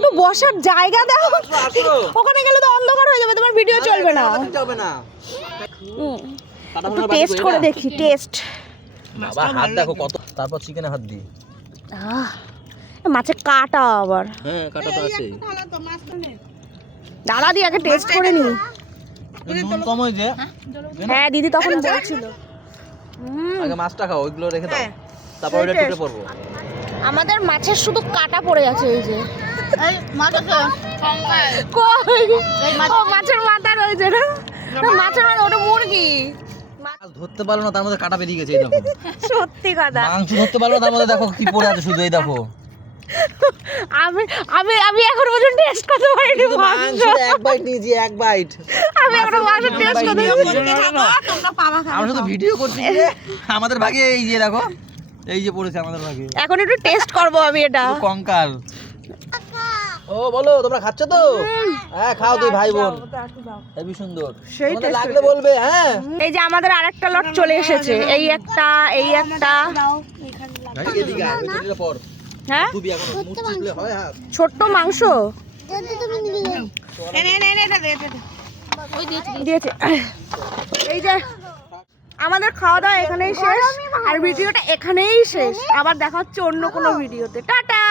একটু বসার জায়গা দাও। ওখানে গেলে তো অন্ধকার হয়ে যাবে, তোমার ভিডিও চলবে না। একটু টেস্ট করে দেখি, টেস্ট। বাবা হাত দেখো কত, তারপর চিকেনে হাত দিই। মাছের কাটা আবার। হ্যাঁ কাটা তো আছে। দাঁড়া দিয়ে আগে টেস্ট করে নি। নুন কম হয়েছে। হ্যাঁ দিদি তখন বলছিল। আগে মাছটা খাও, ওইগুলো রেখে দাও, তারপর ওটা টুটে পড়বো। আমাদের মাছের শুধু কাটা পড়ে আছে এই যে। মাছের মাথা রয়েছে না, মাছের মাথা, ওটা মুরগি। মাছ ধরতে পারলো না, তার মধ্যে কাটা বেরিয়ে গেছে। এই দেখো সত্যি কথা, মাংস ধরতে পারলো না, তার মধ্যে দেখো কি পড়ে আছে শুধু। এই দেখো আমি আমি আমি এখন পর্যন্ত টেস্ট করতে পারিনি মাংস। এক বাইট নিয়েছি, এক বাইট। আমি এখন মাংস টেস্ট করতে আমরা শুধু ভিডিও করছি, আমাদের ভাগে এই যে দেখো, এই যে পড়েছে আমাদের ভাগে। এখন একটু টেস্ট করব আমি এটা। কঙ্কাল। ও বলো, তোমরা খাচ্ছ তো? হ্যাঁ খাও দুই ভাই বোন, হেবি সুন্দর। তোমাদের লাগলে বলবে। হ্যাঁ এই যে আমাদের আরেকটা লট চলে এসেছে, এই একটা, এই একটা। এদিকে আয়, এদিকে পর। হ্যাঁ খুবই এখনো মুখ চিপলে হয় হাত। ছোট্ট মাংস দিয়েছে। এই যে আমাদের খাওয়া দাওয়া এখানেই শেষ, আর ভিডিওটা এখানেই শেষ। আবার দেখা হচ্ছে অন্য কোনো ভিডিওতে। টাটা।